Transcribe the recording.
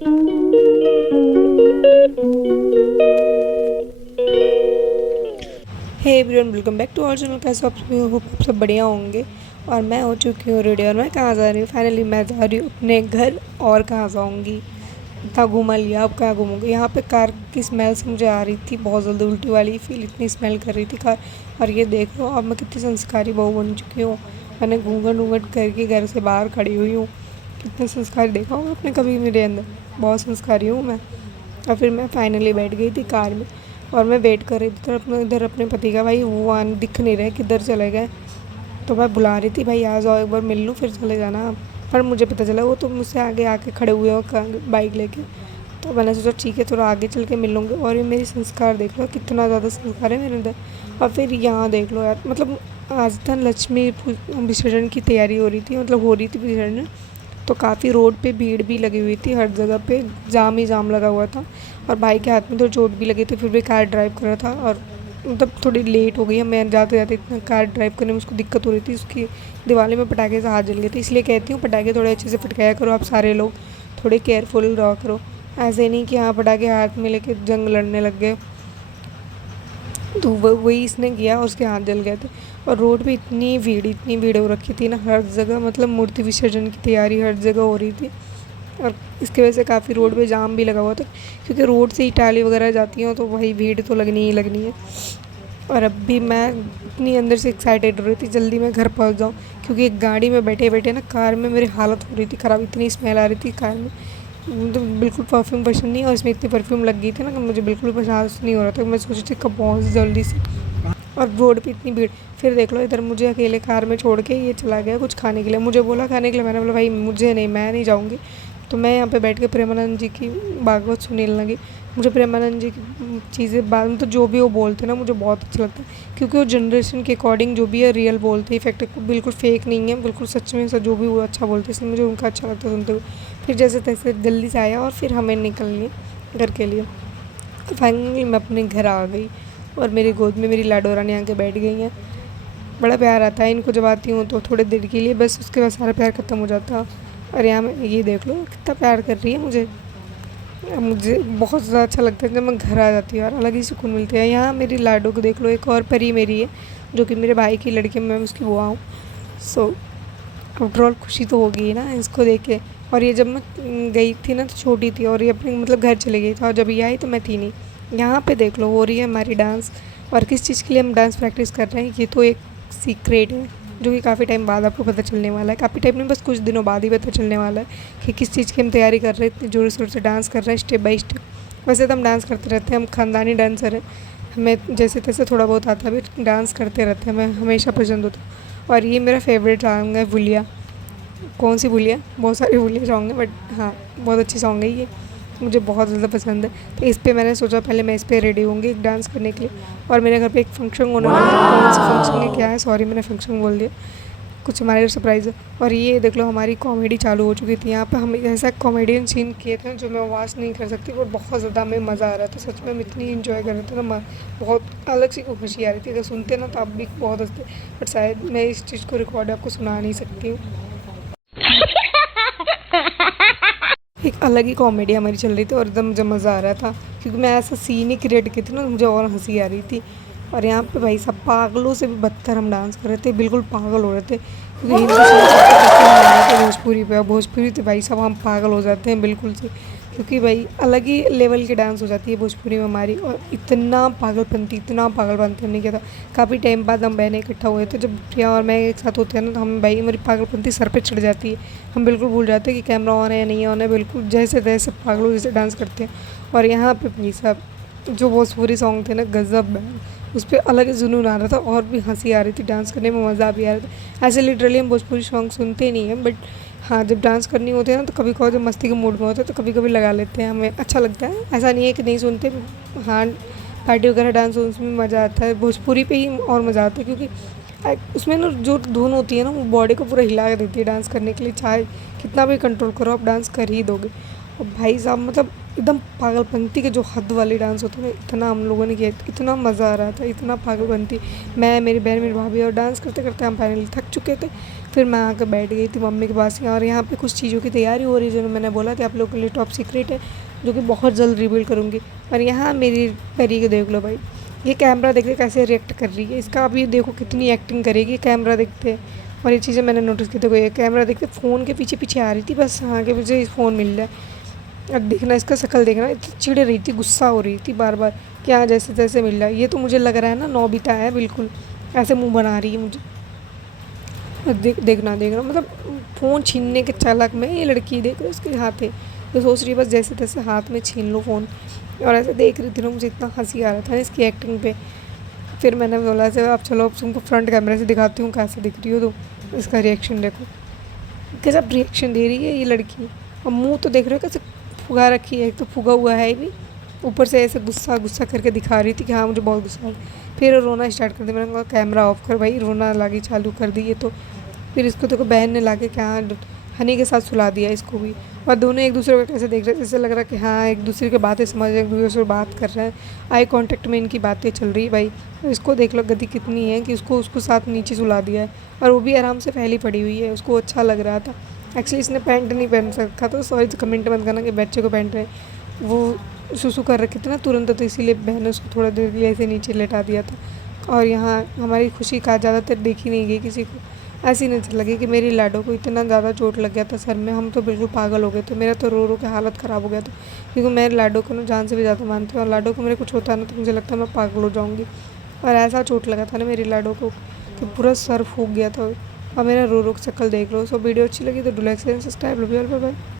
Hey everyone, welcome back to our channel. कैसे आप सभी होप आप सब बढ़िया होंगे। और मैं हो चुकी हूँ रेडी। और मैं कहाँ जा रही हूँ? फाइनली मैं जा रही हूँ अपने घर। और कहाँ जाऊँगी? इतना घूमा लिया, अब कहाँ घूमूँगी? यहाँ पे कार की स्मेल से मुझे आ रही थी बहुत जल्दी उल्टी वाली फील, इतनी स्मेल कर रही थी कार। और ये देख लो, अब मैं कितनी संस्कारी बहू बन चुकी हूँ। मैंने घूंघट वूंघट करके घर से बाहर खड़ी हुई हूँ। कितने संस्कारी देखा होगा आपने कभी मेरे अंदर? बहुत संस्कारी हूँ मैं। और फिर मैं फाइनली बैठ गई थी कार में। और मैं वेट कर रही थी तो अपने इधर अपने पति का, भाई वो दिख नहीं रहे, किधर चले गए। तो मैं बुला रही थी, भाई आ जाओ एक बार मिल लूँ फिर चले जाना। पर मुझे पता चला वो तो मुझसे आगे आके खड़े हुए हो बाइक लेके। तो मैंने सोचा ठीक है, थोड़ा आगे चल के मिल लूँगी। और ये मेरी संस्कार देख लो, कितना ज़्यादा संस्कार है मेरे अंदर। और फिर यहाँ देख लो यार, मतलब आज था लक्ष्मी विसर्जन की तैयारी हो रही थी, मतलब हो रही थी विसर्जन। तो काफ़ी रोड पे भीड़ भी लगी हुई थी, हर जगह पे जाम ही जाम लगा हुआ था। और भाई के हाथ में तो चोट भी लगी थी, फिर भी कार ड्राइव कर रहा था। और मतलब थोड़ी लेट हो गई, मैं जाते जाते इतना कार ड्राइव करने में उसको दिक्कत हो रही थी। उसकी दिवाली में पटाखे से हाथ जल गए थे। इसलिए कहती हूँ पटाखे थोड़े अच्छे से फटकाया करो आप सारे लोग, थोड़े केयरफुल रहा करो। ऐसे नहीं कि हाँ पटाखे हाथ में लेके जंग लड़ने लग गए। तो वही इसने किया और उसके हाथ जल गए थे। और रोड पे इतनी भीड़ हो रखी थी ना हर जगह, मतलब मूर्ति विसर्जन की तैयारी हर जगह हो रही थी। और इसकी वजह से काफ़ी रोड पे जाम भी लगा हुआ था, क्योंकि रोड से ही टाली वगैरह जाती हैं तो वही भीड़ तो लगनी ही लगनी है। और अब भी मैं इतनी अंदर से एक्साइटेड हो रही थी जल्दी मैं घर पहुंच जाऊं, क्योंकि एक गाड़ी में बैठे बैठे ना कार में मेरी हालत हो रही थी ख़राब, इतनी स्मेल आ रही थी कार में। तो बिल्कुल परफ्यूम पसंद नहीं, और इसमें इतनी परफ्यूम लग गई थी ना कि मुझे बिल्कुल पसंद नहीं हो रहा था। मैं सोच रही थी कब पहुँच जल्दी से। और रोड पे इतनी भीड़। फिर देख लो इधर मुझे अकेले कार में छोड़ के ये चला गया कुछ खाने के लिए। मुझे बोला खाने के लिए, मैंने बोला भाई मुझे नहीं, मैं नहीं जाऊँगी। तो मैं यहाँ पे बैठ के प्रेमानंद जी की भागवत सुनने लगी। मुझे प्रेमानंद जी की चीज़ें बाद में तो जो भी वो बोलते हैं ना मुझे बहुत अच्छा लगता है, क्योंकि वो जनरेशन के अकॉर्डिंग जो भी है रियल बोलते हैं। इफेक्ट बिल्कुल फेक नहीं है, बिल्कुल सच में जो भी वो अच्छा बोलते हैं, इसलिए मुझे उनका अच्छा लगता है सुनते हुए। फिर जैसे तैसे जल्दी से आया और फिर हमें निकल लिए घर के लिए। फाइनली मैं अपने घर आ गई और मेरी गोद में मेरी लाडो रानी आके बैठ गई हैं। बड़ा प्यार आता है इनको जब आती हूँ तो थोड़ी देर के लिए बस, उसके बाद सारा प्यार ख़त्म हो जाता। और यहाँ मैं ये देख लो कितना प्यार कर रही है मुझे। मुझे बहुत ज़्यादा अच्छा लगता है जब मैं घर आ जाती हूँ यार, अलग ही सुकून मिलता है। यहाँ मेरी लाडो को देख लो, एक और परी मेरी है जो कि मेरे भाई की लड़की, मैं उसकी बुआ हूँ। सो आफ्टरऑल खुशी तो होगी ना इसको देख के। और ये जब मैं गई थी ना तो छोटी थी, और ये अपने मतलब घर चली गई था, और जब ये आई तो मैं थी नहीं। यहाँ पे देख लो हो रही है हमारी डांस। और किस चीज़ के लिए हम डांस प्रैक्टिस कर रहे हैं ये तो एक सीक्रेट है, जो कि काफ़ी टाइम बाद आपको पता चलने वाला है। काफ़ी टाइम नहीं, बस कुछ दिनों बाद ही पता चलने वाला है कि किस चीज़ की हम तैयारी कर रहे हैं, इतनी ज़ोर शोर से डांस कर रहे हैं स्टेप बाय स्टेप। वैसे तो हम डांस करते रहते हैं, हम ख़ानदानी डांसर हैं, हमें जैसे तैसे थोड़ा बहुत आता है, भी डांस करते रहते हैं, हमें हमेशा पसंद होता है। और ये मेरा फेवरेट सॉन्ग है भुलिया। कौन सी भूलिया, बहुत सारी भूलिया सॉन्ग है बट हाँ बहुत अच्छी सॉन्ग है ये, मुझे बहुत ज़्यादा पसंद है। तो इस पर मैंने सोचा पहले मैं इस पर रेडी होंगी डांस करने के लिए। और मेरे घर पे एक फंक्शन होने वाला है, कौन सा फंक्शन है क्या है, सॉरी मैंने फंक्शन बोल दिया, कुछ हमारे सरप्राइज़ है। और ये देख लो हमारी कॉमेडी चालू हो चुकी थी। यहाँ पे हम ऐसा कॉमेडियन सीन किए थे जो मैं आवाज़ नहीं कर सकती, और बहुत ज़्यादा हमें मज़ा आ रहा था। सच में हम इतनी इन्जॉय कर रहे थे ना, बहुत अलग सी खुशी आ रही थी। अगर सुनते ना तो आप भी बहुत हंसते, बट शायद मैं इस चीज़ को रिकॉर्ड आपको सुना नहीं सकती हूँ। एक अलग ही कॉमेडी हमारी चल रही थी और एकदम मुझे मज़ा आ रहा था, क्योंकि मैं ऐसा सीन ही क्रिएट की थी ना, मुझे और हंसी आ रही थी। और यहाँ पे भाई सब पागलों से भी बदतर हम डांस कर रहे थे, बिल्कुल पागल हो रहे थे, क्योंकि हिंदी सॉन्ग सबसे पसंद हमारा था भोजपुरी पे, और भोजपुरी तो भाई सब हम पागल हो जाते हैं बिल्कुल से, क्योंकि भाई अलग ही लेवल की डांस हो जाती है भोजपुरी में हमारी। और इतना पागलपंती हमने किया था। काफ़ी टाइम बाद हम बहनें इकट्ठा हुए थे, जब प्रिया और मैं एक साथ होते हैं ना तो हम भाई हमारी पागलपंती सर पे चढ़ जाती है। हम बिल्कुल भूल जाते हैं कि कैमरा ऑन है या नहीं ऑन है, बिल्कुल जैसे तैसे पागलों जैसे डांस करते हैं। और यहाँ पे भाई साहब जो भोजपुरी सॉन्ग थे ना गज़ब बैंड, उस पर अलग ही जुनून आ रहा था, और भी हंसी आ रही थी, डांस करने में मज़ा भी आ रहा था। ऐसे लिटरली हम भोजपुरी सॉन्ग सुनते ही नहीं हैं, बट हाँ जब डांस करनी होती है ना तो कभी कभार जब मस्ती के मूड में होते हैं तो कभी कभी लगा लेते हैं, हमें अच्छा लगता है, ऐसा नहीं है कि नहीं सुनते। हाँ पार्टी वगैरह डांस उसमें मज़ा आता है, भोजपुरी पे ही और मज़ा आता है, क्योंकि उसमें ना जो धुन होती है ना वो बॉडी को पूरा हिला के देती है डांस करने के लिए, चाहे कितना भी कंट्रोल करो आप डांस कर ही दोगे। और भाई साहब मतलब एकदम पागलपंती के जो हद वाली डांस होती है ना, इतना हम लोगों ने किया, इतना मज़ा आ रहा था, इतना पागलपंती। मैं, मेरी बहन, मेरी भाभी, और डांस करते करते हम फाइनली थक चुके थे। फिर मैं आकर बैठ गई थी मम्मी के पास और यहाँ पे कुछ चीज़ों की तैयारी हो रही है जो मैंने बोला कि आप लोगों के लिए टॉप सीक्रेट है, जो कि बहुत जल्द रिवील करूँगी। और यहाँ मेरी परी को देख लो भाई, ये कैमरा देख के कैसे रिएक्ट कर रही है, इसका अभी देखो कितनी एक्टिंग करेगी कैमरा देखते। और ये चीज़ें मैंने नोटिस की, देखो ये कैमरा देखते फ़ोन के पीछे पीछे आ रही थी, बस हाँ कि मुझे फ़ोन मिल रहा है। अब देखना इसका शक्ल देखना, इतनी चिढ़ रही थी, गुस्सा हो रही थी बार बार कि हाँ जैसे तैसे मिल रहा है। ये तो मुझे लग रहा है ना नोबिता है बिल्कुल, ऐसे मुंह बना रही है मुझे। देखना देखना मतलब फ़ोन छीनने के चालक में ये लड़की, देखो इसके हाथ है, तो सोच रही है बस जैसे तैसे हाथ में छीन लो फ़ोन। और ऐसे देख रही थी ना, मुझे इतना हंसी आ रहा था ना इसकी एक्टिंग पे। फिर मैंने बोला से अब चलो अब तुमको फ्रंट कैमरे से दिखाती हूँ कैसे दिख रही हो तुम, इसका रिएक्शन देखो कैसा रिएक्शन दे रही है ये लड़की। और मुँह तो देख रहे हो कैसे फुगा रखी है, एक तो फुगा हुआ है भी, ऊपर से ऐसे गुस्सा गुस्सा करके दिखा रही थी कि हाँ मुझे बहुत गुस्सा है। फिर रोना स्टार्ट कर दिया, मैंने कहा कैमरा ऑफ कर भाई, रोना लागी चालू कर दी ये तो। फिर इसको देखो बहन ने लाके क्या हनी के साथ सुला दिया इसको भी। और दोनों एक दूसरे को कैसे देख रहे हैं, जैसे लग रहा है कि हाँ एक दूसरे की बातें समझ रहे हैं, एक दूसरे से बात कर रहे हैं, आई कांटेक्ट में इनकी बातें चल रही है भाई। इसको देख लो गति कितनी है कि उसको उसको साथ नीचे सुला दिया है, और वो भी आराम से फैली पड़ी हुई है, उसको अच्छा लग रहा था। एक्चुअली इसने पैंट नहीं पहन रखा था, सॉरी तो कमेंट मत करना कि बच्चे को पैंट है, वो सुसु कर रखे थे ना तुरंत, तो इसीलिए बहन ने उसको थोड़ा देर के लिए ऐसे नीचे लेटा दिया था। और यहाँ हमारी खुशी का ज़्यादातर देखी नहीं गई किसी को, ऐसी नज़र लगी कि मेरी लाडो को इतना ज़्यादा चोट लग गया था सर में, हम तो बिल्कुल पागल हो गए थे, मेरा तो रो रो के हालत ख़राब हो गया था। क्योंकि मैं लाडो को ना जान से भी ज़्यादा मानती हूँ, और लाडो को मेरे कुछ होता है ना तो मुझे लगता है मैं पागल हो जाऊँगी। और ऐसा चोट लगा था ना मेरी लाडो को कि पूरा सर फूक गया था। और मेरा रो रो की शक्ल देख लो। सो वीडियो अच्छी लगी तो do like share subscribe, love you all, bye bye.